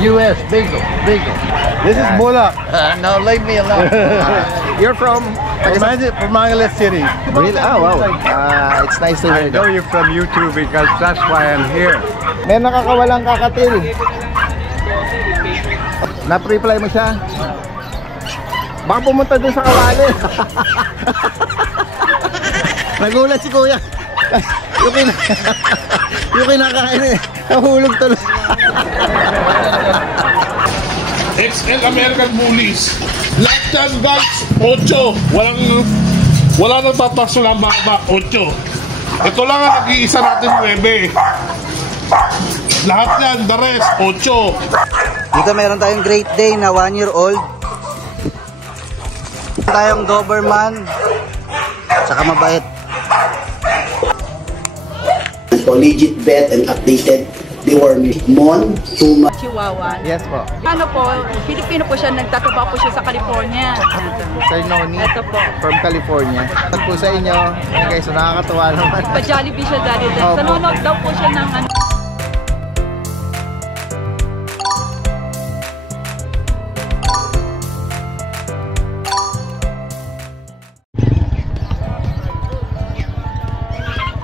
US, Bagel. This is Bola. No, leave me alone. You're from? From Mangalas City. Really? Oh, wow. It's nice to hear I know that. you from YouTube because that's why I'm here. May nakakawalang kakatil. Na-reply mo siya? Baka pumunta dun sa kawali. Nagulat si kuya. Yung kinakain eh. Nahulog tuloy. XL American Bullies. Lahat yan guys, 8. Wala nang tataas na baba, 8. Ito lang ang nag-iisa natin, 9. Lahat yan, the rest, 8. Dito meron tayong Great Day na 1-year-old. Tayong Doberman. Saka mabait. So legit vet and updated. They were Mon, Puma. Chihuahua. Yes po. Ano po, Filipino po siya, nagtatrabaho po siya sa California. Sir Noni. Ito po. From California. At po sa inyo. Guys, so nakakatuwa naman. Pa-Jollibee siya dati. Opo. Nanonood daw po siya ng ano.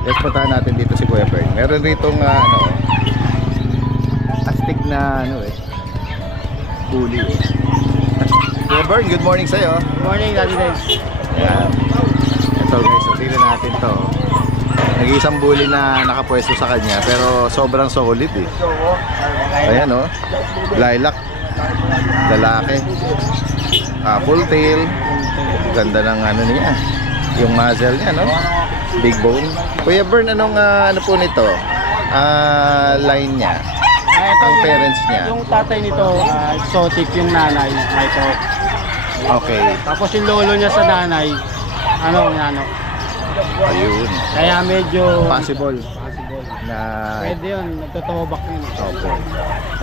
Let's puntahan natin dito si Kuya Bern. Meron rito astig na bully eh. Kuya Bern, good morning sa'yo. Good morning, Daddy Dave. Yan. Ito guys, so tingnan natin to. Nag-iisang bully na nakapwesto sa kanya pero sobrang solid eh. Ayan oh. Lilac. Lalaki. Full tail. Ganda ng niya. Yung muzzle niya, no? Big bone. Kuya Bern, anong ano po nito? Line niya. Ang parents niya. Yung tatay nito, exotic, yung nanay, micro. Okay. Tapos yung lolo niya sa nanay, ano. Ayun. Kaya medyo Possible na pwede yun, nagtotobak yun. okay.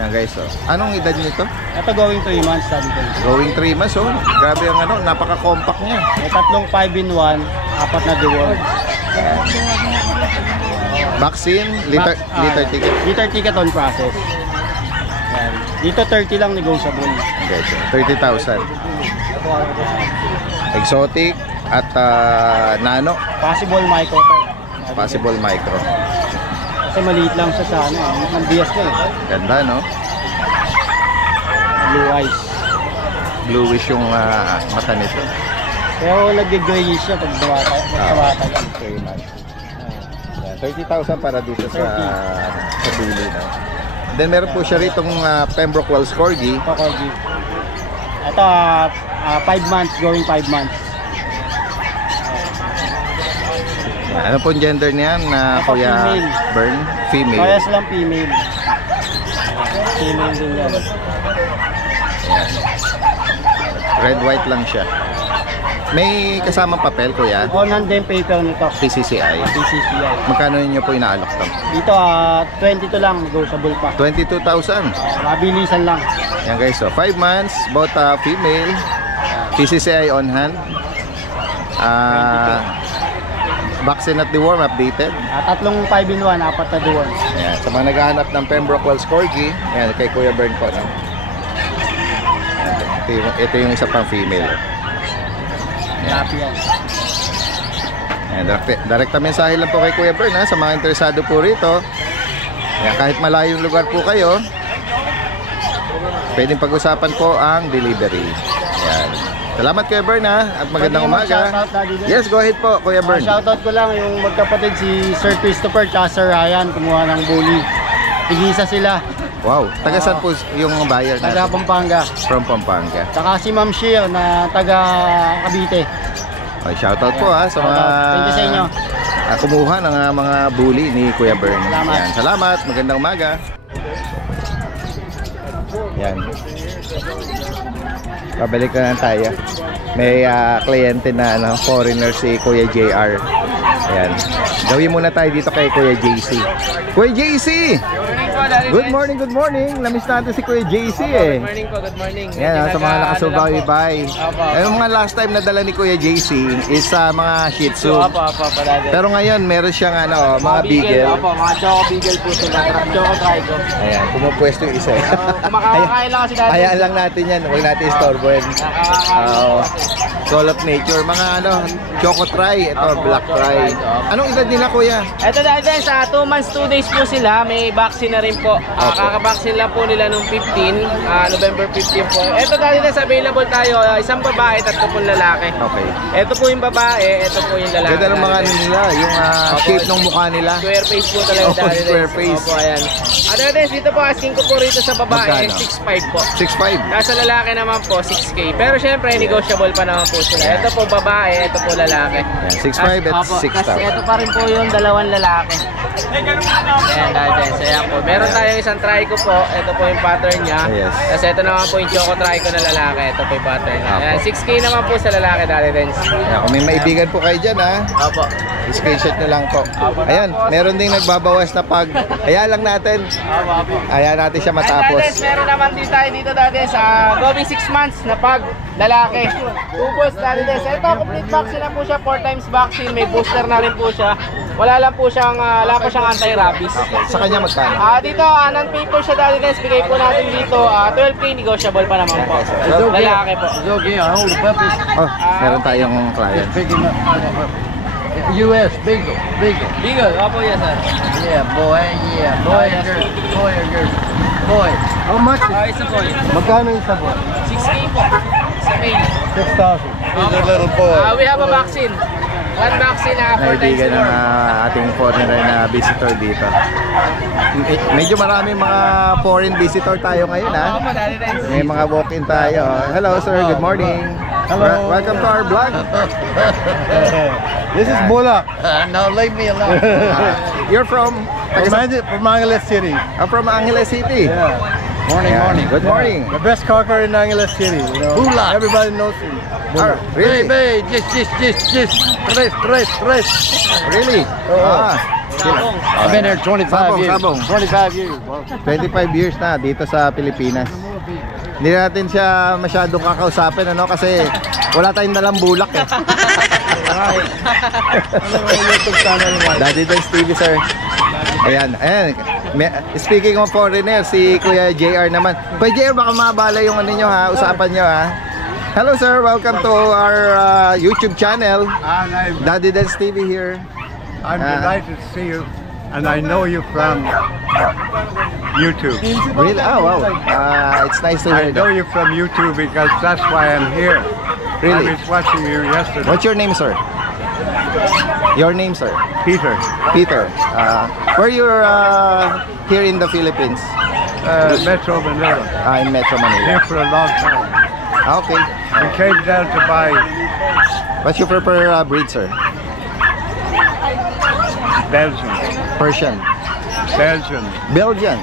Yan guys, oh. Anong edad nito? Ito going 3 months, Daddy Dave. Going 3 months, oh. Grabe ang napaka-compact niya. May tatlong 5-in-1, 4 na deworm. Vaccine, liter ticket. Liter ticket on process. Yan. Dito 30 lang negotiable. Okay, so 30,000. Exotic at nano. Possible micro to. Possible micro. Kasi maliit lang siya sa ang bias na eh. Ganda, no? Blue eyes. Bluish yung mata nito. Pero nag-grayish siya pag bawata yan. 3 months. 30,000 para dito sa dulo, no? Then meron po siya ritong Pembroke Wells Corgi. Ito Corgi. Ito 5 months, going 5 months. Ano pong gender niyan na Kuya female. Bern? Female. Parehas lang female. Female din yan. Ayan. Red white lang siya. May kasamang papel, Kuya? O nandun paper nito. PCCI. PCCI. Magkano niyo po inaalok to? Dito 22 lang, negotiable pa. 22,000. Mabilisan lang. Yan guys, so 5 months, both female. PCCI on hand. Vaccine at deworm updated. Tatlong 5-in-1, 4 na deworm. Ayan. Sa mga naghahanap ng Pembroke Wells Corgi, ayan, kay Kuya Bern po, no? Ayan, ito yung isa pang female. Happy yan. Ayan, direkta mensahe lang po kay Kuya Bern, ha, sa mga interesado po rito. Ayan, kahit malayong lugar po kayo, pwedeng pag-usapan po ang delivery. Ayan. Salamat Kuya Bern, ha, at magandang umaga. Yes, go ahead po Kuya Bern. Shoutout ko lang yung magkapatid si Sir Christopher at Sir Ryan, kumuha ng bully. Tigisa sila. Wow, taga saan po yung buyer natin? Taga Pampanga. From Pampanga. Saka si Ma'am Sheer na taga Cavite. Okay, shoutout po ha sa mga Thank you sa inyo. Kumuha ng mga bully ni Kuya Bern. Salamat. Yan, salamat, magandang umaga. Yan. Pabalik na tayo. May kliyente na foreigner si Kuya JR. Ayan. Gawin muna tayo dito kay Kuya JC. Kuya JC! Good morning, good morning. Namiss natin si Kuya JC eh. Good morning po, good morning. Ayan, sa mga nakasubaybay. Yung mga last time na dala ni Kuya JC is sa mga Shih Tzu. Pero ngayon, meron siyang mga Beagle. Opo, mga Choco Beagle po sila. Choco Trico. Ayan, pumupwesto yung isa. Kumakakain lang kasi dati. Hayaan lang natin yan. Huwag natin istorbohin. Soul of Nature. Mga Choco Tri. Ito, Black Tri. Anong edad nila, Kuya? Ito dahil sa 2 months, 2 days po sila. May vaccine na rin po. Kakabaksin lang po nila nung 15, November 15 po. Ito dahil available tayo. Isang babae, 3 po lalaki. Okay. Ito po yung babae, ito po yung lalaki. Ganda ng mga nila, yung shape ng mukha nila. Square face po talaga dahil. Square face. Opo, ayan. Otherwise, dito po asking ko po rito sa babae, Magkano? 6'5 po. 6'5". Nasa lalaki naman po, 6K. Pero syempre, negotiable pa naman po sila. Ito po babae, ito po lalaki. 6'5" at Opo, 6,000. Kasi ito pa rin po yung 2 lalaki. Ayan, dahil so yan po. Meron tayong isang trico po. Ito po yung pattern niya. Yes. Kasi ito naman po yung Choco Trico na lalaki. Ito po yung pattern niya. Ayan, 6K naman po sa lalaki dahil din. Kung may maibigan po kayo dyan, Opo. screenshot nyo lang po. Ayan, meron ding nagbabawas na pag, ayan lang natin. Ayan natin siya matapos. Dahil meron naman din tayo dito dati sa going 6 months na pag lalaki. Ubos dahil din. Ito, complete vaccine na po siya. 4 times vaccine. May booster na rin po siya. Wala lang po siyang, wala pa siyang anti-rabies. Sa kanya magkano? Dito, non-paper siya dati guys. Bigay po natin dito, 12K negotiable pa naman po. Lalaki po. It's okay, I hold the puppies. Oh, meron tayong client. Picking up. U.S. Beagle. Beagle. Beagle, opo yan sir. Yeah, boy. Yeah, boy and girl. Boy and girl. Boy. How much? Isa po yun. Magkano isa po? 6K po. Sa mail. 6,000. He's a little boy. We have a vaccine. 1 vaccine na 4 times Naibigan ng more. ating foreigner na visitor dito. Medyo marami mga foreign visitor tayo ngayon Opo, dahil din. May mga walk-in tayo. Hello sir, good morning. Hello. Welcome to our vlog. This is Bola. Now leave me alone. You're from? From Angeles City. I'm from Angeles City. Yeah. Morning, Yeah. morning. Good morning. The best cocker in Angeles City. You know. Hula. Everybody knows him. Ah, really? Baby, just. Tres. Really? I've been there 25 years. Sabong. 25 years. 25 years na dito sa Pilipinas. Hindi natin siya masyadong kakausapin kasi wala tayong dalang bulak eh. Daddy Dance TV sir. Ayan. Speaking of foreigner, si Kuya JR naman. Kuya JR, baka mabala yung nyo usapan nyo Hello sir, welcome to our YouTube channel. Daddy Dance TV here. I'm delighted to see you, and I know you from YouTube. Really? Oh wow. It's nice to I hear know that. you from YouTube because that's why I'm here. Really? I was watching you yesterday. What's your name, sir? Your name, sir? Peter, Peter. Where you're here in the Philippines? Metro Manila. In Metro Manila. Here for a long time. Okay. We came down to buy What's your preferred breed, sir? Belgian. Persian. Belgian. Belgian.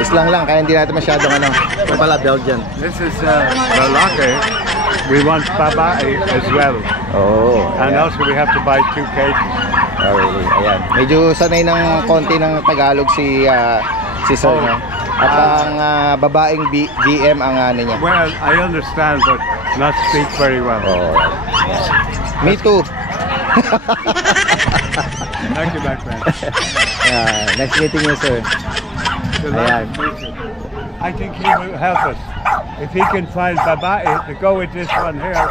Islang lang, kaya hindi natin masyadong Ito pala, Belgian. This is Malacca. We want babae as well. Oh. And Ayan. also we have to buy 2 cages. Oh, really? Ayan. Medyo sanay ng konti ng Tagalog si sir. Oh. No? At ang babaeng DM ang niya. Well, I understand, but not speak very well. Oh. Me too. Thank you, my friend. Nice meeting you, sir. Ayan. I think he will help us. If he can find babae to go with this one here,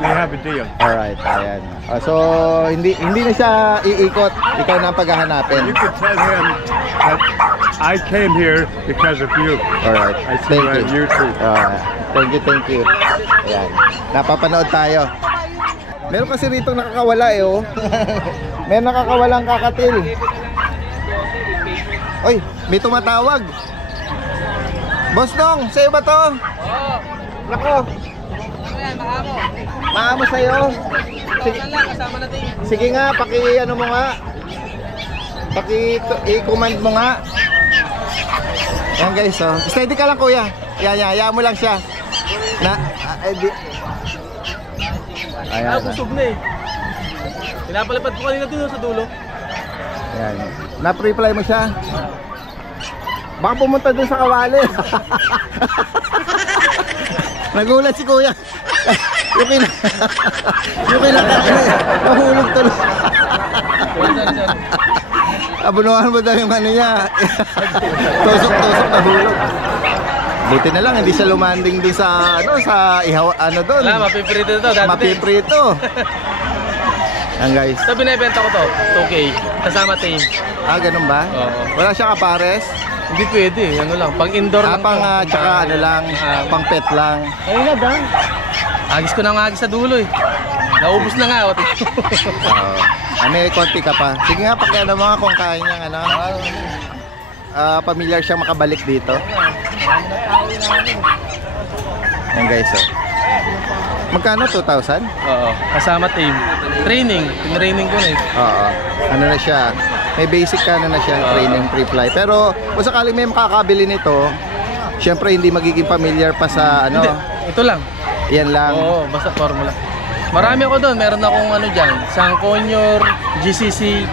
we have a deal. Alright, ayan. So, hindi na siya iikot. Ikaw na ang paghahanapin. You can tell him that I came here because of you. Alright, I see thank you on you. YouTube. Thank you. Ayan. Napapanood tayo. Meron kasi rito nakakawala oh. May nakakawalang kakatil. Oy, may tumatawag. Boss Dong, sa'yo ba to? Oo. Nako. Maamo sa'yo. Sige nga, paki-ano mo nga. Paki-command mo nga. Yan guys, steady ka lang kuya. Yan mo lang siya. Ayan. Busog na eh. Pinapalipad ko kanina dun sa dulo. Ayan. Na-pre-fly mo siya. Baka pumunta dun sa kawali. Nagulat si kuya. Yung kinakakali. Nahulog tuloy. Abunuhan mo daw yung ano niya. Tusok-tusok nahulog. Buti na lang hindi siya lumanding din sa ano sa ihaw ano doon. Wala, mapiprito to. Mapiprito. Yan guys. Ito binibenta ko to, 2K. Kasama team. Ah, ganun ba? Oo. Wala siya kapares? Hindi pwede, ano lang, pang indoor lang. Pang tsaka ano lang, pang pet lang. Ayun na dang. Agis ko na nga agis sa dulo eh. Naubos na nga. May konti ka pa. Sige nga, pakiano mo nga kung kaya niyang ano. Familiar siyang makabalik dito. Yan guys, oh. Magkano? 2,000? Oo, kasama team. Training, tinraining ko na eh. Oo. Ano na siya? May basic ka na siya, training pre-fly. Pero kung sakaling may makakabili nito, syempre hindi magiging familiar pa sa ano. Hindi, ito lang. Yan lang. Oo, basta formula. Marami ako doon, meron akong ano dyan, Sangconyor, GCC,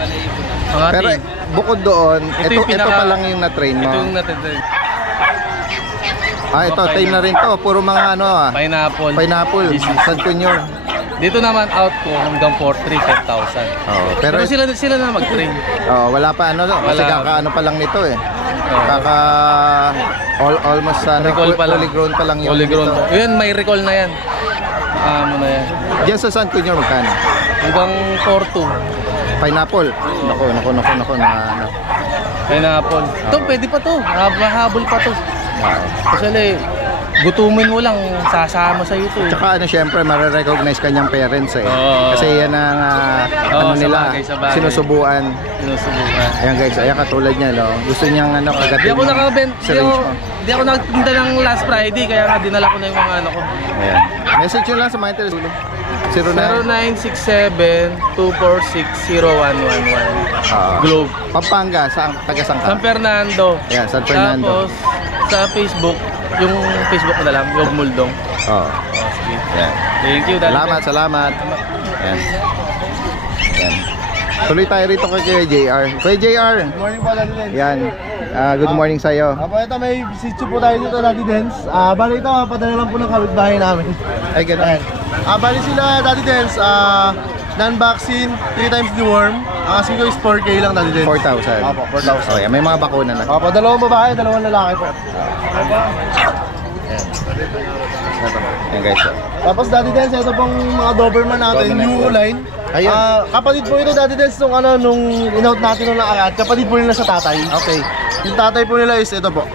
mga Pero team. bukod doon, ito pa lang yung na-train mo. Ito yung na-train. Ito, team na rin to. Puro mga ano Pineapple. Pineapple, Sangconyor. Dito naman out ko hanggang 4,300, 5,000. Oo, pero sila na mag-train. Wala pa ano, kasi kaka-ano pa lang nito eh. Kaka almost recall pa lang. fully grown pa lang yun. Fully grown. Yun, may recall na yan. Ano na yan. Diyan sa Sangconyor magkano? Hanggang 4,200. Pineapple. Nako na ano. Pineapple. Ito, pwede pa to. Mahabol pa to. Kasi gutumin mo lang, sasama sa iyo to eh. Tsaka ano, syempre mare-recognize kanyang parents eh. Kasi yan ang ano nila, sinusubuan. Ayan guys, ayan katulad niya, no. Gusto niyang ano, kagatin. Di ako nagtinda ng last Friday, kaya nga dinala ko na yung mga ano ko. Ayan. Message nyo lang sa mga interest. 0967-246-0111. Globe. Pampanga, taga saan ka? San Fernando. Ayan, San Fernando. Tapos, sa Facebook, yung Facebook ko na lang, Yob Muldong. Oo. Sige. Ayan. Thank you, Daddy. Salamat. Ayan. Ayan. Tuloy tayo rito kay Kuya JR. Kuya JR. Good morning po, Daddy Dens. Yan. Good morning sa'yo. Ito may sitio po tayo dito, Daddy Dens. Bali ito, padala lang po ng kapitbahay namin. Ay, ganun. Bali sila, Daddy Dens, non-vaccine, 3 times deworm. Asking ko is 4K lang, Daddy Dens. 4,000. Opo, 4,000. Oh, yan. May mga bakuna na. Opo, 2 babae, 2 lalaki po. Ayan guys. Tapos Daddy Dens, ito pong mga Doberman natin, Euroline. Ayun. Kapatid po ito, Daddy Dens, nung in-out natin nung nakaraan. Kapatid po nila sa tatay. Okay. Yung tatay po nila is ito po.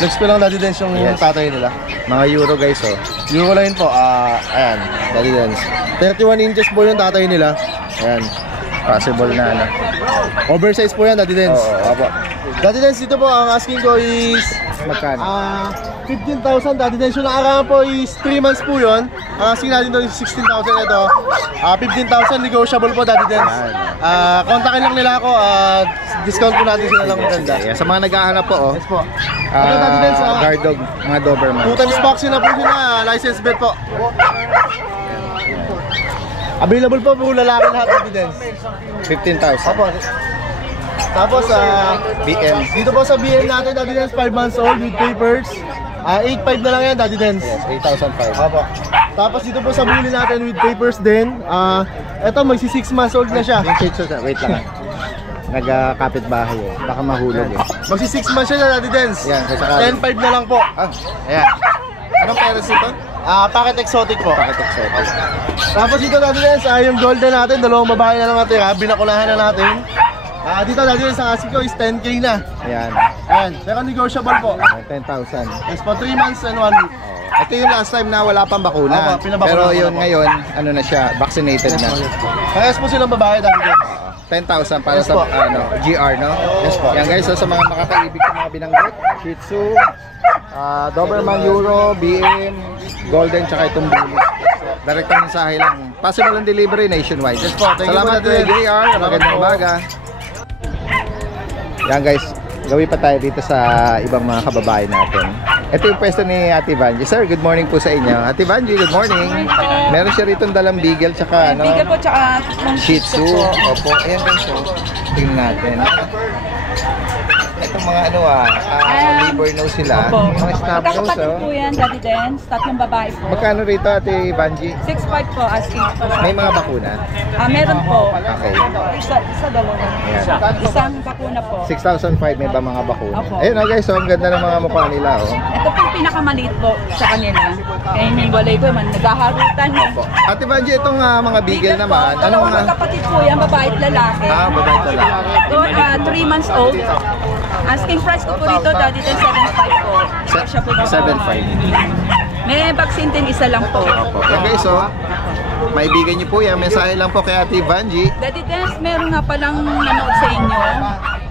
Next ko lang, Daddy Dens, yung tatay nila. Mga Euro guys, oh. Euroline po, ayan, Daddy Dens. 31 inches po yung tatay nila. Ayan. Possible na ano. Oversize po yan, Daddy Dens. Opo. Daddy Dens, dito po, ang asking ko is magkano? 15,000, Daddy Dens. Yung nakaraan po is 3 months po yun. Ang asking natin doon is 16,000 ito. 15,000 negotiable po, Daddy Dens. Kontakin lang nila ako. Discount po natin sila lang maganda. Yeah, sa mga naghahanap po, oh. Yes po. Daddy Dens, guard dog, mga Doberman. 2 times vaccine na po sila, license vet po. Available po po lalaki lahat, Daddy Dens. 15,000. Opo. Tapos BM. dito po sa BM natin, Daddy Dens, 5 months old with papers. 8,500 na lang yan, Daddy Dens. Yes, 8,500. Opo. Tapos dito po sa bully natin with papers din. Eto magsi 6 months old na siya. Yung shih tzu, wait lang. Nagkapit bahay eh. Baka mahulog eh. Magsi 6 months siya na, Daddy Dens. Yan, kung sakali. 10,500 na lang po. Ayan. Anong parents ito? Packet exotic po. Packet exotic. Tapos dito, Daddy Dens, yung golden natin, 2 babae na lang natira. Binakunahan na natin. Dito, Daddy Dens, ang asking ko is 10K na. Ayan. Ayan, pero negotiable po. 10,000. Yes po, 3 months and 1 week. Ito yung last time na wala pang bakuna. Opo, pinabakuna pero ko yun na po. ngayon, ano na siya, vaccinated na. Parehas po silang babae, Daddy Dens. 10,000 para Yes sa po. GR, no? Yes po. Yan guys, so sa mga makakaibig sa mga binanggit, Shih Tzu, Doberman Euro, BM, Golden, tsaka itong Bully. Direct ang mensahe lang. Possible ang delivery nationwide. Yes po. Thank you Salamat po, po, Daddy. JR. Magandang umaga. Yan guys, gawin pa tayo dito sa ibang mga kababayan natin. Ito yung pwesto ni Ate Vanji. Sir, good morning po sa inyo. Ate Vanji, good morning. Meron siya rito dalang beagle tsaka ano, Bigyan po tsaka Shih Tzu. Opo, ayan guys. So, tingnan natin. Itong mga ano labor nose sila. Opo. Mga snap nose, Magkakapatid po yan, Daddy Dance. Tatlong babae po. Magkano rito, Ate Vanji? 6'5" po asking po. May mga bakuna? Meron po. Okay. Isa dalawa. Ayan. Isang bakuna po. 6,500 may ba mga bakuna? Opo. Ayun guys, so ang ganda ng mga mukha nila. Oh. Ito po yung pinakamaliit po sa kanila. Kaya hiniwalay ko man, naghaharutan. Ate Vanji, itong mga beagle naman, ano mga... Magkapatid po yan, babae at lalaki. Babae at lalaki. 3 months old. Asking price ko po dito, Daddy, 7.5 po. Siya po 7.5. May vaccine din, isa lang po. Opo. Okay, so, maibigan niyo po yan. Mensahe lang po kay Ate Vanji. Daddy Dance, meron nga palang nanood sa inyo.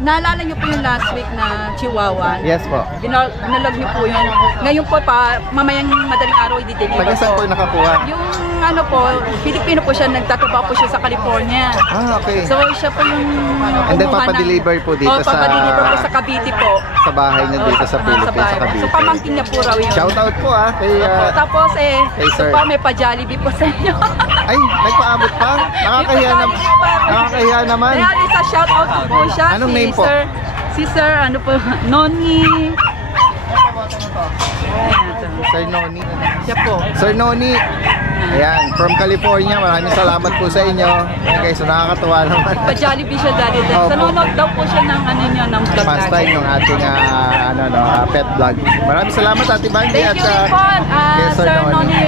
Naalala niyo po yung last week na Chihuahua? Yes po. Binalag niyo po yun. Ngayon po, mamayang madaling araw, i-deliver Taga saan po nakakuha? Yung ano po, Pilipino po siya, nagtatrabaho po siya sa California. Okay. So, siya po yung And then, papadeliver po dito sa... papadeliver po sa Cavite po. Sa bahay niya dito sa Philippines, sa Cavite. So, pamangkin niya po raw yun. Shoutout po kay... Tapos kay ito sir. pa, may pa-Jollibee po sa inyo. Ay, nagpaabot pa? Nakakahiya naman. Kaya isa shoutout ko po siya. Anong name po? Si Sir, ano po, Noni. Sir Noni. Siya po. Sir Noni. Ayan, from California. Maraming salamat po sa inyo. Ayan guys, so nakakatuwa naman. Pa-Jollibee siya dati. Nanonood daw po siya ng ano niya, ng vlog Past time yung ating pet vlog. Maraming salamat Ate Vanji Thank at you rin po, kay Sir Noni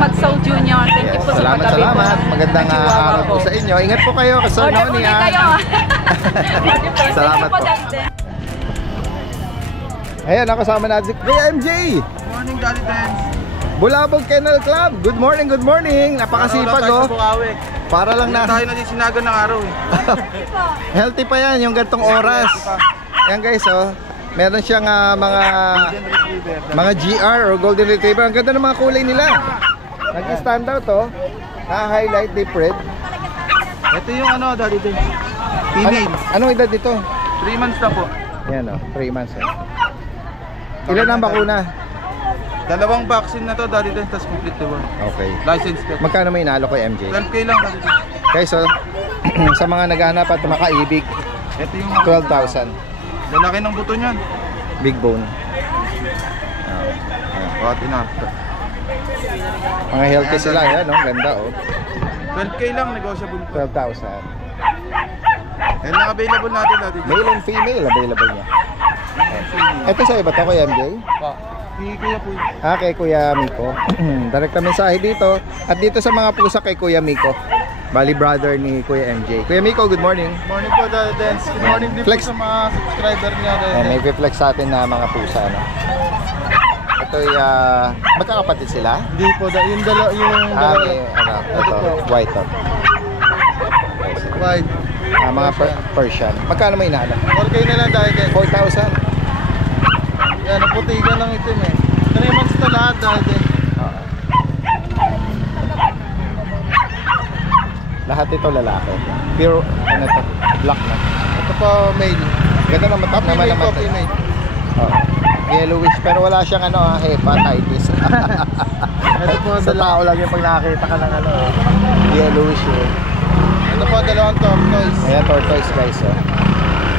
Magsaw Jr. Thank you po sa salamat, pagtabi po. salamat. Magandang araw po sa inyo. Ingat po kayo kay Sir Noni. kayo. Salamat po. Ayan, nakasama natin si Kuya MJ. Morning, Daddy Dance. Bulabog Kennel Club. Good morning, good morning. Napakasipag oh. Para lang na tayo nasisinagan ng araw eh. healthy pa yan yung gantong oras. Yan guys oh. Meron siyang mga GR or Golden Retriever. Ang ganda ng mga kulay nila. Nag-stand out oh. Na-highlight deep red. Ito yung ano, Daddy Dance. Female. Anong edad dito? 3 months na po. Yan oh, 3 months oh. Ilan ang bakuna? 2 vaccine na to, Daddy Dance, tas complete the one. Okay. License pet. Magkano may inalo kay MJ? 12K lang, Daddy Dance. Guys, so, sa mga naghahanap at makaibig, Ito yung 12,000. lalaki ng buto niyan. Big bone. What enough. Mga healthy sila, yan, no? Ganda, oh. 12K lang, negotiable. 12,000. Yan lang available natin, Daddy Dance. Male and female, available niya. Ito sa'yo ba ito, Kuya MJ? Si Kuya po. Kay Kuya Miko. Direct na mensahe dito. At dito sa mga pusa kay Kuya Miko. Bali brother ni Kuya MJ. Kuya Miko, good morning. Morning po, Daddy Dance. Good morning din Flex. po sa mga subscriber niya. May flex sa atin na mga pusa, no? Ito'y, magkakapatid sila? Hindi po, yung dalawa. May, ito, white, oh. White. Mga Persian. Magkano may inaano? 4K na lang, Daddy Dance. 4,000. Yan, naputigan lang ito eh. 3 months to lahat, Daddy Dance. Lahat ito lalaki. Pure, ano to? Black na. Ito po, male. Ganda na mata naman Female naman. po, female. Oh. Yellowish, pero wala siyang hepatitis. Ito po, sa tao lang yung pag nakakita ka ng yellowish yun. Ito po, 2 tortoise. Ayan, tortoise guys. Oh.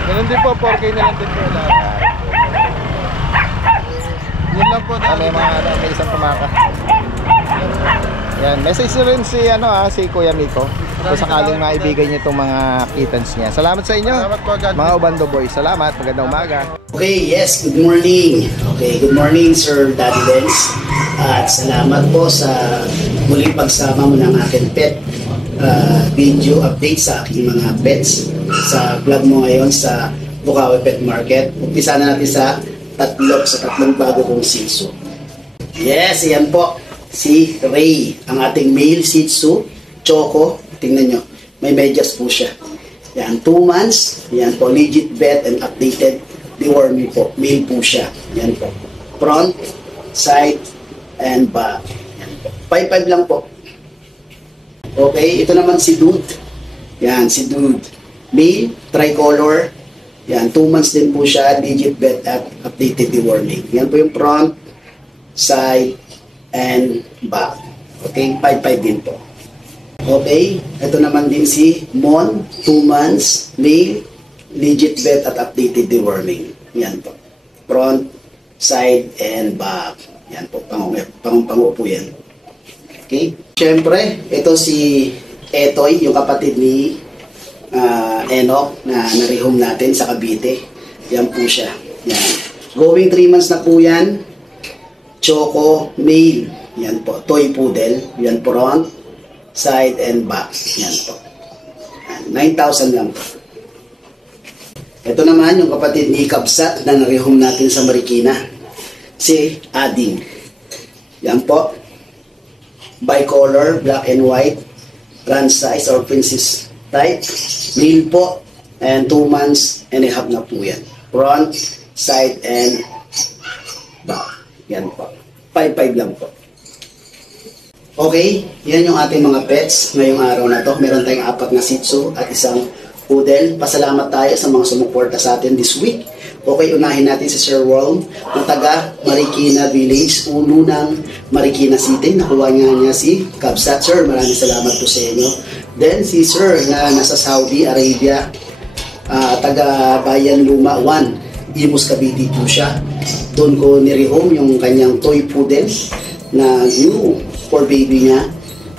Ganun din po, 4K na lang din po lahat. Yun lang po, Daddy Dance. May isang tumaka. Yan, message rin si si Kuya Miko. Kung sakaling maibigay niyo itong mga kittens niya. Salamat sa inyo. Salamat po, God. Mga Ubando Boys. Salamat. Magandang umaga. Okay, yes, good morning. Okay, good morning, Sir Daddy Dance. At salamat po sa muling pagsama mo ng aking pet video update sa aking mga pets sa vlog mo ngayon sa Bukawi Pet Market. Umpisa na natin sa tatlong bago kong Shih Tzu. Yes, yan po. Si Ray, ang ating male Shih Tzu, Choco. Tingnan nyo, may medyas po siya. Yan, 2 months. Yan po, legit vet and updated deworming po. Male po siya. Yan po. Front, side, and back. Yan po. 5'5" lang po. Okay, ito naman si Dude. Yan, si Dude. Male, tricolor, Yan, 2 months din po siya, digit vet at updated deworming. Yan po yung front, side, and back. Okay, 5-5 din po. Okay, ito naman din si Mon, 2 months, male, digit vet at updated deworming. Yan po. Front, side, and back. Yan po, pangungo po yan. Okay, syempre, ito si Etoy, yung kapatid ni Enoch na narehome natin sa Cavite. Yan po siya. Yan. Going 3 months na po yan. Choco, male. Yan po. Toy poodle. Yan po front, side, and back. Yan po. 9,000 lang po. Ito naman yung kapatid ni Kabsat na narehome natin sa Marikina. Si Ading. Yan po. Bicolor, black and white. Run size or princess type. Male po. And 2 months and a half na po yan. Front, side, and back. Yan po. 5-5 lang po. Okay, yan yung ating mga pets ngayong araw na to. Meron tayong 4 na Shih Tzu at isang poodle. Pasalamat tayo sa mga sumuporta sa atin this week. Okay, unahin natin si Sir Worm ng taga Marikina Village, ulo ng Marikina City. Nakuha niya si Kabsat. Sir, maraming salamat po sa inyo. Then si Sir na nasa Saudi Arabia, taga Bayan Luma 1, Imus Cavite po siya. Doon ko nirehome yung kanyang toy poodle na new for baby niya.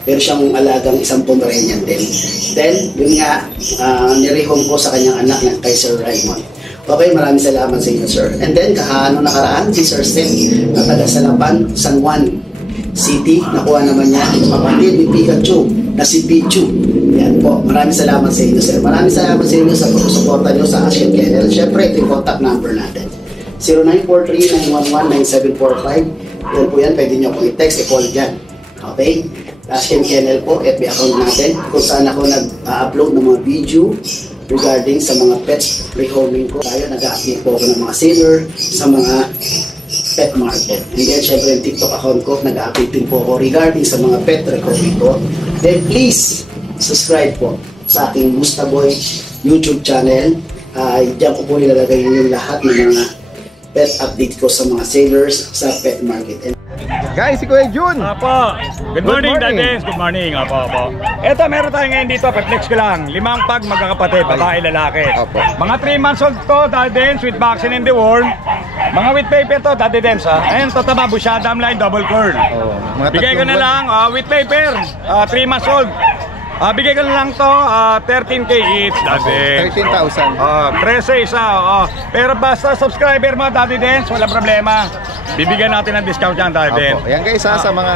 Pero siyang alagang isang Pomeranian din. Then, yun nga, nirehome ko sa kanyang anak na kay Sir Raymond. Okay, maraming salamat sa inyo, sir. And then, nakaraan, si Sir Steph, na taga Salapan, San Juan City, nakuha naman niya yung kapatid ni Pikachu, na si Pichu. Yan po, maraming salamat sa inyo, sir. Maraming salamat sa inyo sa pagsusuporta nyo sa Asian Kennel. Siyempre, ito yung contact number natin. 0943-911-9745. Yan po yan, pwede nyo akong i-text, i-call dyan. Okay? Asian Kennel po, FB account natin, kung saan ako nag-upload ng mga video regarding sa mga pets rehoming ko. Tayo, nag-update po ako ng mga seller sa mga pet market. And then, syempre, yung TikTok account ko, nag-update din po ako regarding sa mga pet rehoming ko. Then, please, subscribe po sa aking Mustaboy YouTube channel. Diyan ko po nilalagay yung lahat ng mga pet update ko sa mga sellers sa pet market. Guys, si Kuya Jun. Apo. Good morning, Dadens. Good morning. Apo. Ito, meron tayo ngayon dito. Perplex ko lang. 5 pag magkakapatid. Babae, lalaki. Apo. Mga 3 months old to, Dadens, with vaccine and the worm. Mga with paper to, Dadens. Ayun, tataba, busyada, amline, double curl. Bigay ko na lang, with paper, 3 months old. Bigay ko na lang to, 13K each, Daddy. 13,000. 13 isa. Pero basta subscriber mo, Daddy Dance, wala problema. Bibigyan natin ng discount yan, Daddy Dance. Yan guys, sa mga...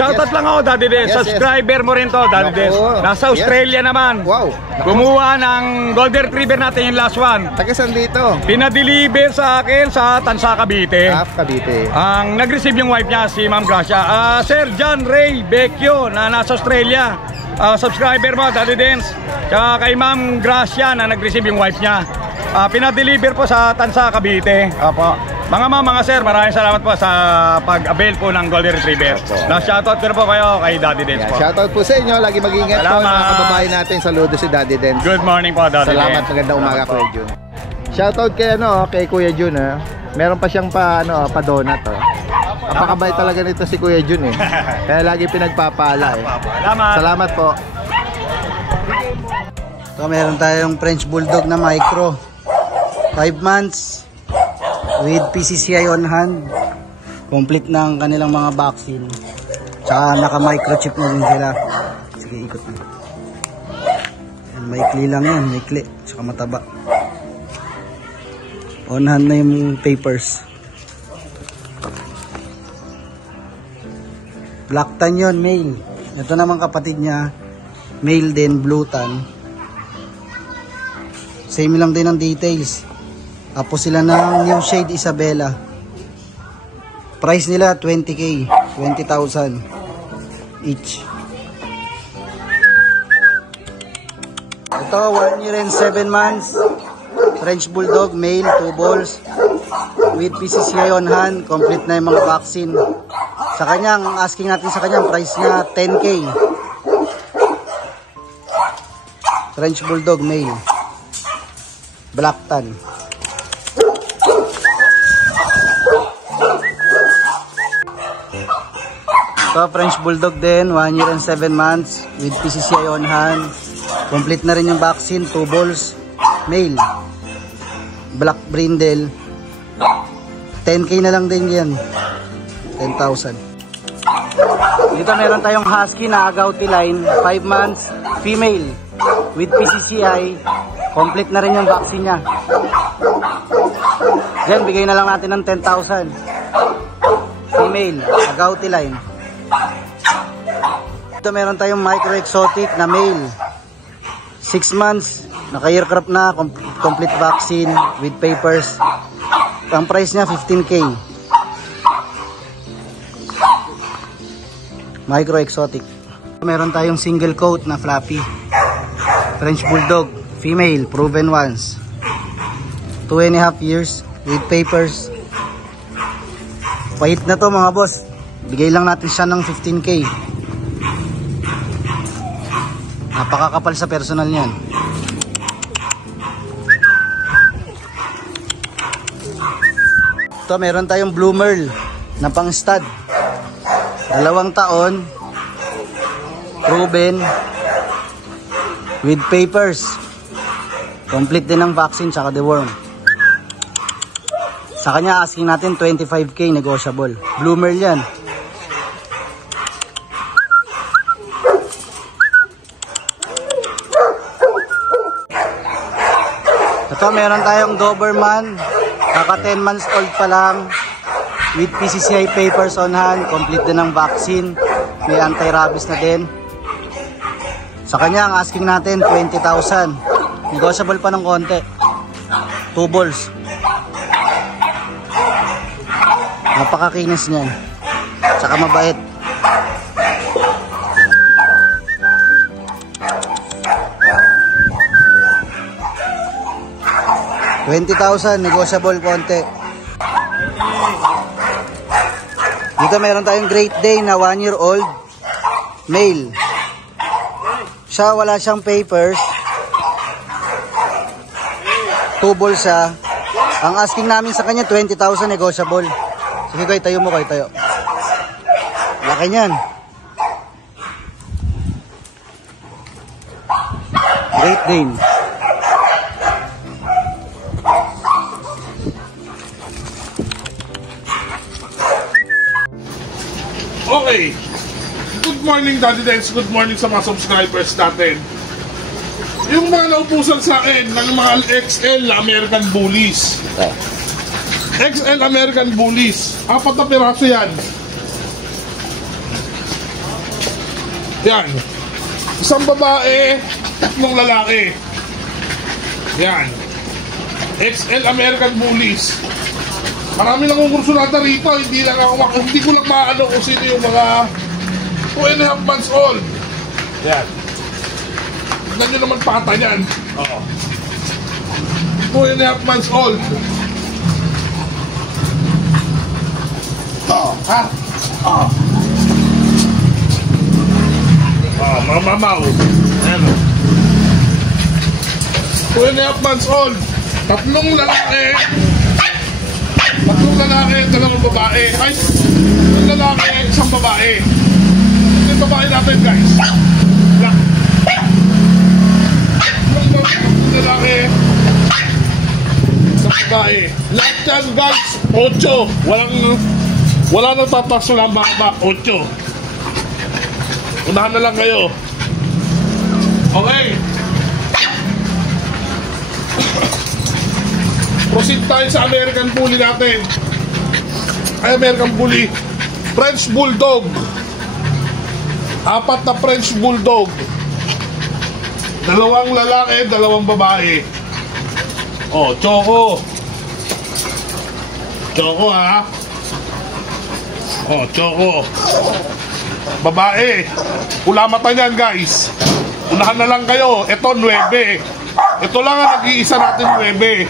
Shoutout lang ako, Daddy Dance. Subscriber mo rin to, Daddy Dance. Nasa Australia naman. Wow. Kumuha ng Golden Retriever natin yung last one. Tagasan dito. Pinadeliver sa akin sa Tansa, Cavite. Cavite. Ang nag-receive yung wife niya, si Ma'am Gracia. Sir John Ray Becchio na nasa Australia. Subscriber mo, Daddy Dance. Tsaka kay Ma'am Gracia na nag-receive yung wife niya. Pinadeliver po sa Tansa, Cavite. Opo. Mga sir, maraming salamat po sa pag-avail po ng Golden Retriever. Na-shoutout ko po kayo kay Daddy Dance po. Shoutout po sa inyo. Lagi mag-ingat po mga kababayan natin. Saludo si Daddy Dance. Good morning po, Daddy Dance. Salamat, magandang umaga, Kuya Jun. Shoutout kay Kuya Jun. Meron pa siyang pa-donut. Napakabait talaga nito si Kuya Jun Kaya lagi pinagpapala Salamat po. So, meron tayong French Bulldog na micro. 5 months with PCCI on hand. Complete ng kanilang mga vaccine. Tsaka naka-microchip na din sila. Sige, ikot na. Maikli lang yan, maikli. Tsaka mataba. On hand na yung papers. Black tan yun, male. Ito naman kapatid niya, male din, blue tan. Same lang din ang details. Tapos sila ng new shade Isabella. Price nila 20K, 20,000 each. Ito, 1 year and 7 months. French Bulldog, male, 2 balls. With PCCI on hand, complete na yung mga vaccine. Sa kanya, ang asking natin sa kanya, price niya 10K. French Bulldog, male. Black tan. Ito, French Bulldog din, 1 year and 7 months with PCCI on hand. Complete na rin yung vaccine, 2 balls, male. Black brindle. 10K na lang din yan. 10,000. Dito meron tayong husky na agouti line, 5 months, female with PCCI. Complete na rin yung vaccine niya. Yan, bigay na lang natin ng 10,000. Female, agouti line. Dito meron tayong micro exotic na male, 6 months, naka-aircraft na, complete vaccine with papers. Ang price niya 15K. Micro exotic. Meron tayong single coat na fluffy French Bulldog, female, proven once, 2.5 years with papers. Pahit na to mga boss, bigay lang natin siya ng 15K. Napakakapal sa personal niyan. Ito meron tayong Blue Merle na pang stud, 2 taon, proven with papers, complete din ng vaccine tsaka deworm. Sa kanya asking natin 25K, negotiable. Blue Merle yan. Ito meron tayong Doberman, kaka 10 months old pa lang, with PCCI papers on hand, complete din ng vaccine, may anti-rabies na din. Sa kanya ang asking natin 20,000, negotiable pa ng konti. 2 balls. Napakakinis niyan, tsaka mabait. $20,000, negotiable konti. Dito meron tayong Great Dane na 1 year old, male. Siya wala siyang papers, 2 balls siya. Ang asking namin sa kanya 20,000, negotiable. Sige koy, tayo mo koy, tayo. Laki niyan. Great Dane. Okay. Good morning, Daddy Dance. Good morning sa mga subscribers natin. Yung mga naupusan sa akin ng mga XL American Bullies. XL American Bullies. 4 na piraso yan. Yan. Isang babae, 3 lalaki. Yan. XL American Bullies. Marami lang kong kursunata rito, hindi ko lang maano kung sino yung mga 2.5 months old. Yan. Tignan nyo naman pata yan. Oo. 2.5 months old. Oo. Ha? Oo. Oo, mga mamaw. Ayan o. 2.5 months old. 3 lalaki. 2 lalaki, 2 babae. Ay, 1 lalaki, 1 babae. Ito yung babae natin, guys. 2 lalaki, 1 babae. Lahat yan, guys, 8. Wala nang tatas na mga 8. Unahan na lang kayo. Okay. Proceed tayo sa American Bully natin. Ay, American Bully. French Bulldog. 4 na French Bulldog. 2 lalaki, 2 babae. Oh, Choco. Choco, ha? Oh, Choco. Babae. Pula mata niyan, guys. Unahan na lang kayo. Ito, 9. Ito lang ang nag-iisa natin, 9.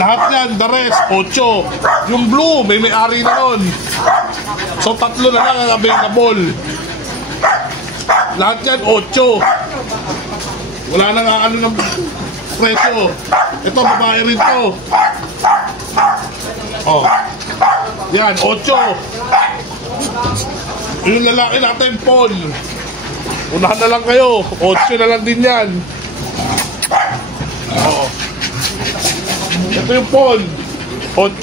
Lahat yan, the rest, 8. Yung blue, may-ari na nun. So, 3 na lang ang available. Lahat yan, 8. Wala nang ano ng presyo. Ito, babae rin to. Oh. Yan, 8. Yung lalaki natin, Paul. Unahan na lang kayo. 8 na lang din yan. Oo. Ito yung Paul. 8.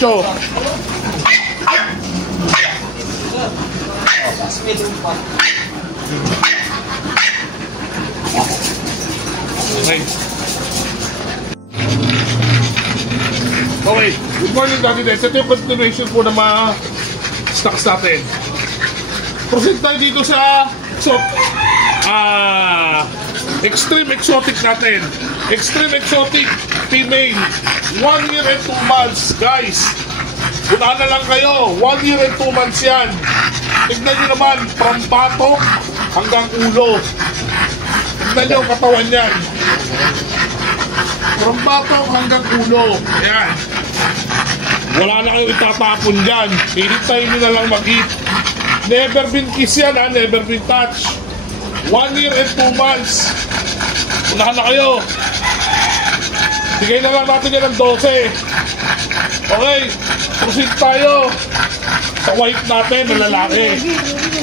Okay. Okay. Good morning, Daddy Des. Ito yung continuation po ng mga stocks natin. Proceed tayo dito sa Extreme Exotic natin. Extreme Exotic female. 1 year and 2 months, guys. Unahan na lang kayo. 1 year and 2 months yan. Tignan nyo naman, from patok hanggang ulo. Tignan nyo ang katawan yan. From patok hanggang ulo. Ayan. Wala na kayong itatapon dyan. Hintayin nyo na lang mag-eat. Never been kiss yan ha, never been touch. 1 year and 2 months. Unahan na kayo. Bigay na lang natin yan ng 12. Okay, proceed tayo sa white natin na lalaki.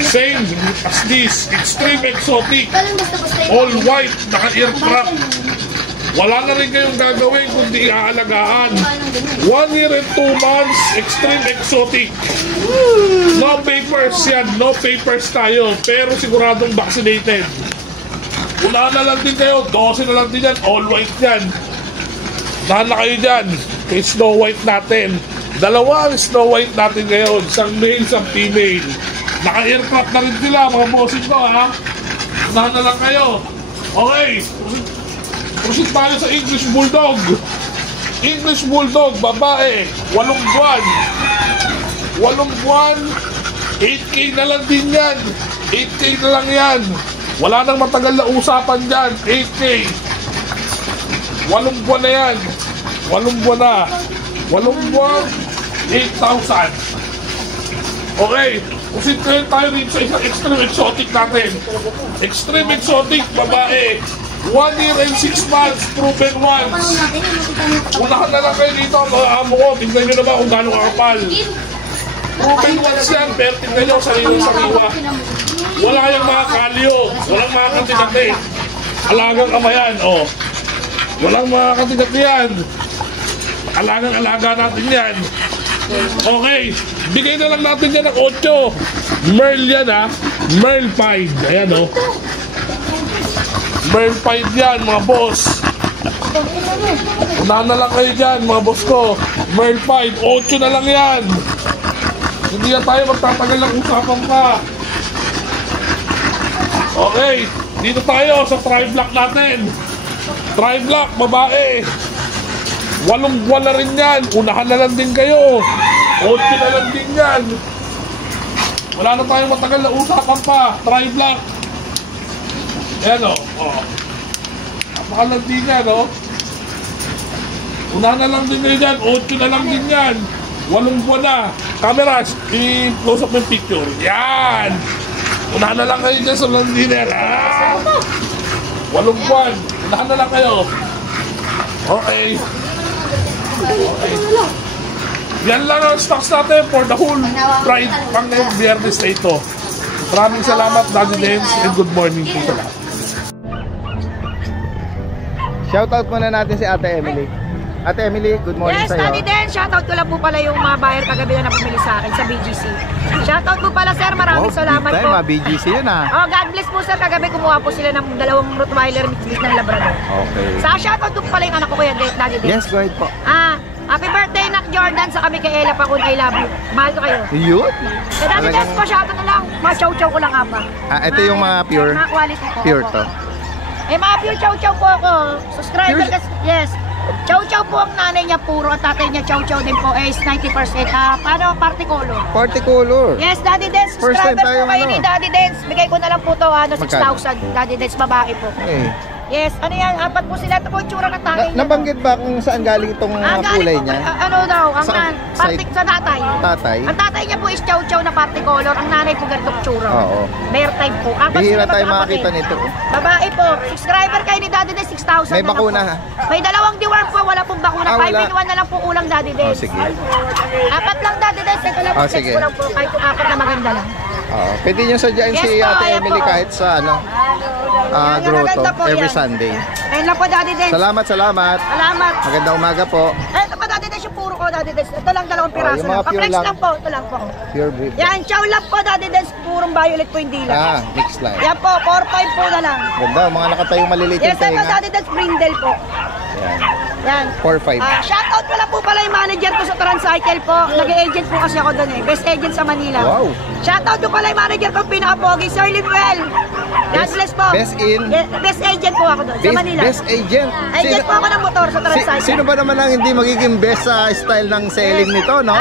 Same as this, Extreme Exotic. All white, naka-aircraft. Wala na rin kayong gagawin kundi aalagaan. 1 year and 2 months, Extreme Exotic. No papers yan, no papers tayo. Pero siguradong vaccinated. Unahan na lang din kayo, 12 na lang din yan, all white yan. Unahan na kayo dyan, kay Snow White natin. 2 ang Snow White natin ngayon, isang male, isang female. Naka-aircraft na rin sila, mga bossing ko ha. Unahan na lang kayo. Okay, proceed tayo sa English Bulldog. English Bulldog, babae, 8 buwan. 8 buwan, 8K na lang din yan. 8K na lang yan. Wala nang matagal na usapan dyan, 8K. 8 buwan na yan. 8 buwan na. 8 buwan, 8,000. Okay, proceed tayo rin sa isang Extreme Exotic natin. Extreme Exotic, babae. 1 year and 6 months, proven once. Unahan na lang kayo dito, mga amo ko. Tingnan nyo naman kung gano'ng kakapal. Proven once yan, pero tingnan nyo sariwa. Wala kayong mga kalyo, walang mga kantinate. Alagang kamayan, oh. Walang mga kantinate yan. Alagang-alaga natin yan. Okay, bigay na lang natin yan ng 8. Merle yan ha. Merle Pied. Ayan o. Merle Pied yan mga boss. Unahan na lang kayo dyan mga boss ko. Merle Pied. 8 na lang yan. Hindi na tayo magtatagal ng usapan pa. Okay, dito tayo sa tri-block natin. Tri-block, babae. 8 buwan na rin yan. Unahan na lang din kayo. 8 na lang din yan. Wala na tayong matagal na usapan pa. Tri-block. Ayan o. Oh. Napakalandi yan o. Unahan na lang din kayo dyan. 8 na lang din yan. 8 buwan na. Camera, i-close up yung picture. Yan. Unahan na lang kayo dyan sa landiner. 8 buwan. Unahan na lang kayo. Okay. Okay. Yan lang ang stocks natin for the whole Pride pang Biyernes na ito. Maraming salamat, Daddy Dens, and good morning po sa lahat. Shoutout muna natin si Ate Emily. Ate Emily, good morning yes, sa'yo. Daddy Dens, shoutout ko lang po pala yung mga buyer kagabi na napumili sa akin sa BGC. Shoutout po pala sir, maraming salamat po. Wow, big time, BGC yun ah. Oh, God bless po sir, kagabi kumuha po sila ng 2 Rottweiler mix ng Labrador. Okay. Sa shoutout po pala yung anak ko kuya, Daddy Dens. Yes, go ahead po. Happy birthday, Nak Jordan, sa kami kay Ella Pacun, I love you. Mahal ko kayo. Yun. Sa Daddy Dens po, shoutout na lang. Mga chow-chow ko lang apa. Ito yung mga pure. Mga quality po. Pure to. Mga pure chow-chow po ako. Subscriber Pure? kasi, yes. Chow-chow po ang nanay niya puro at tatay niya chow-chow din po is 90%. Paano? Party color. Party color. Yes, Daddy Dens. First time Subscriber tayo po kayo ni Daddy Dens. Bigay ko na lang po to, 6,000. Daddy Dens, babae po. Okay. Yes, ano yan? Apat po sila. Ito po yung tsura ng tatay niya. Nabanggit ba kung saan galing itong kulay niya? Ano daw? Ang Sa tatay. Tatay? Ang tatay niya po is chow-chow na party color. Ang nanay po ganitong tsura. Oo. Bear type po. Apat Bihira sila tayo magkakapatid. makakita nito. Babae po. Subscriber kayo ni Daddy Des, 6,000 May na lang bakuna, po. ha? May dalawang deworm po. Wala pong bakuna. Ah, 5 wala. in 1 na lang po ulang Daddy Des. Sige. Apat lang Daddy Des. Ito lang po. Sige. Ko lang po. Kahit yung apat na maganda lang. Pwede nyo sadyain Yes si po, Ate ayan Emily po. kahit sa Yan, grotto maganda po every yan. Sunday. Ayun lang po Daddy Des. Salamat. Salamat. Magandang umaga po. Ito pa Daddy Des yung puro ko Daddy Des. Ito lang dalawang piraso yung mga lang. pure Pa-flex lang. lang po. Ito lang po. Pure breed. Yan, chow lang po Daddy Des. Purong violet po yung dila. Mixed line. Yan po, 4-5 po na lang. Ganda, mga nakatayong maliliit Yes, yung ito tenga. Daddy Des Brindle po. Yan. Yan. 4-5. Shoutout ko lang po pala yung manager ko sa Transcycle po. Nag-agent po kasi ako doon eh. Best agent sa Manila. Wow. Shoutout ko pala yung manager ko pinaka-pogi, Sir Limuel. God bless po. Best in? Best agent po ako doon sa Manila. Best agent. Agent po ako ng motor sa Transcycle. Sino ba naman ang hindi magiging best sa style ng selling nito, no?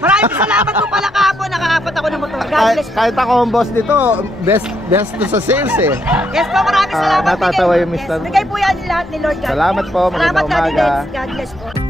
Maraming salamat po pala kahapon. Nakaapat ako ng motor. God bless po. Kahit ako ang boss nito, best to sa sales eh. Yes po, maraming salamat. Natatawa yung Mr. Bigay po yan lahat ni Lord God. Salamat po, magandang Salamat, Daddy umaga. Des. God bless po.